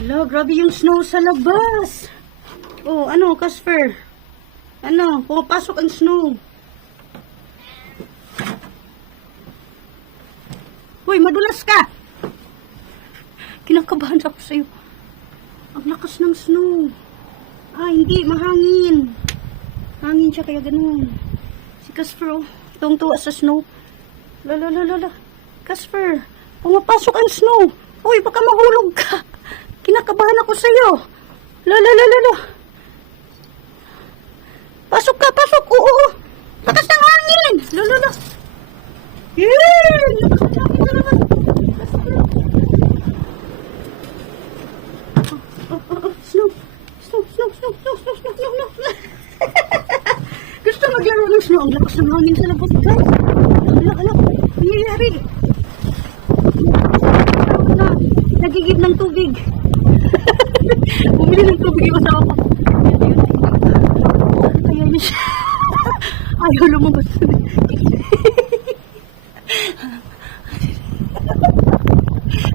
Hala, grabe yung snow sa labas. Oh, ano, Casper? Ano, pumapasok ang snow. Hoy, madulas ka! Kinakabahan ako sa'yo. Ang lakas ng snow. Ah, hindi, mahangin. Hangin siya, kaya ganun. Si Casper, oh, tuwang-tuwa sa snow. Lala. Casper, pumapasok ang snow. Hoy, baka mahulog ka. Kinakabahan ako sa'yo. Lala. Pasok ka, pasok. Oo. Lakas ng hangin. Lala. Yay! Lakas ng hangin na naman. Snow. Gusto maglaro ng snow. Ang lakas ng hangin sa labas, guys. Ala. Nangyayari. Nagigib ng tubig. Bumili ng tubig yung asawa ko. Kaya niya siya. Ayaw lumabas.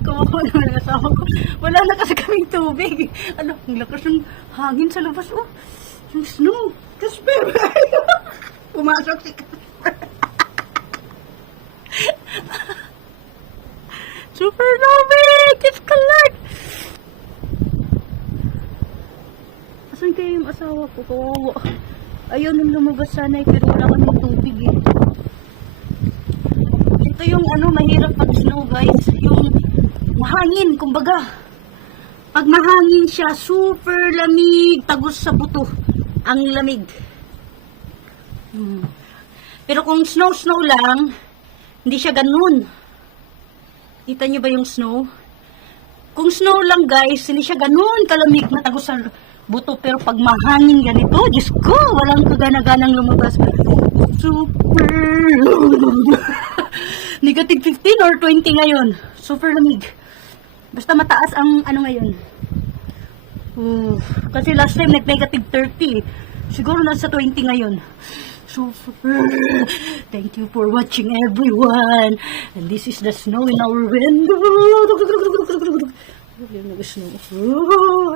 Kumakuha naman ang asawa ko. Wala na kasi kaming tubig. Ano, ang lakas ng hangin sa labas. Oh, yung snow. Casper. Pumasok si Casper. Super Novik! It's color! Asan kayo yung asawa ko? Kawawa. Ayaw nung lumabas sana pero wala kaming tubig eh. Ito yung mahirap pag snow guys. Yung mahangin, kumbaga. Pag mahangin siya, super lamig. Tagos sa buto. Ang lamig. Pero kung snow lang, hindi siya ganun. Kita niyo ba yung snow? Kung snow lang guys, hindi siya ganun kalamig na tagos sa buto. Pero pag mahangin ganito, Diyos ko, walang kagana-ganang lumabas. Super negative 15 or 20 ngayon. Super lamig. Basta mataas ang ngayon. Kasi last time negative 30. Siguro nasa 20 ngayon. Super. Thank you for watching everyone. And this is the snow in our window. Snow.